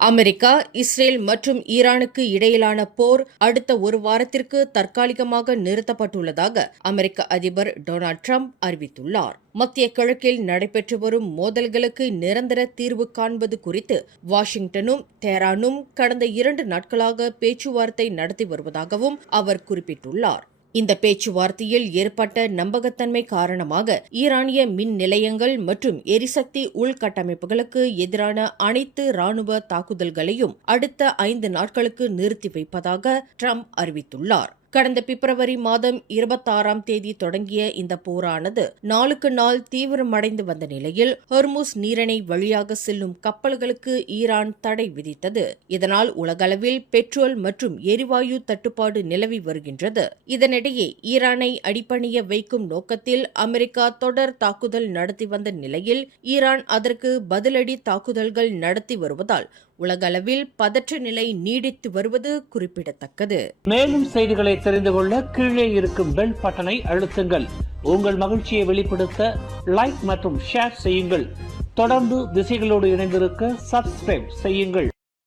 America, Israel மற்றும் ஈரானுக்கு இடையிலான போர் அடுத்த ஒரு வாரத்திற்கு தற்காலிகமாக நிறுத்தப்பட்டுள்ளதாக அமெரிக்க அதிபர் டொனால்டு டிரம்ப் அறிவித்துள்ளார். மத்திய கிழக்கில் நடைபெற்று வரும் மோதல்களுக்கு நிரந்தர தீர்வு காண்பது குறித்து வாஷிங்டனும் தெஹ்ரானும் கடந்த 2 நாட்களாக பேச்சுவார்த்தை நடத்தி வருவதாகவும் அவர் குறிப்பிட்டுள்ளார். இந்த பேச்சுவார்த்தையில் ஏற்பட்ட நம்பகத்தன்மை காரணமாக ஈரானிய மின் நிலையங்கள் மற்றும் எரிசக்தி உள்கட்டமைப்புகளுக்கு எதிரான அனைத்து ராணுவ தாக்குதல்களையும் அடுத்த 5 நாட்களுக்கு நிறுத்தி வைப்பதாக டிரம்ப் அறிவித்துள்ளார். கடந்த பிப்ரவரி மாதம் 26ஆம் தேதி தொடங்கிய இந்த போரானது நாளுக்கு நாள் தீவிரமடைந்து வந்த நிலையில் ஹொர்முஸ் நீரிணை வழியாக செல்லும் கப்பல்களுக்கு ஈரான் தடை விதித்தது. இதனால் உலகளவில் பெட்ரோல் மற்றும் எரிவாயு தட்டுப்பாடு நிலவி வருகின்றது. இதனிடையே ஈரானை அடிபணிய வைக்கும் நோக்கத்தில் அமெரிக்கா தொடர் தாக்குதல் நடத்தி வந்த நிலையில் ஈரான் அதற்கு பதிலடி தாக்குதல்கள் நடத்தி வருவதால் உலகளவில் பதற்ற நிலை நீடித்து வருவது குறிப்பிடத்தக்கது. மேலும் செய்திகளை தெரிந்து கொள்ள கீழே இருக்கும் பெல் பட்டனை அழுத்துங்கள். உங்கள் மகிழ்ச்சியை வெளிப்படுத்த லைக் மற்றும் ஷேர் செய்யுங்கள். தொடர்ந்து திசைகளோடு இணைந்திருக்க சப்ஸ்கிரைப் செய்யுங்கள்.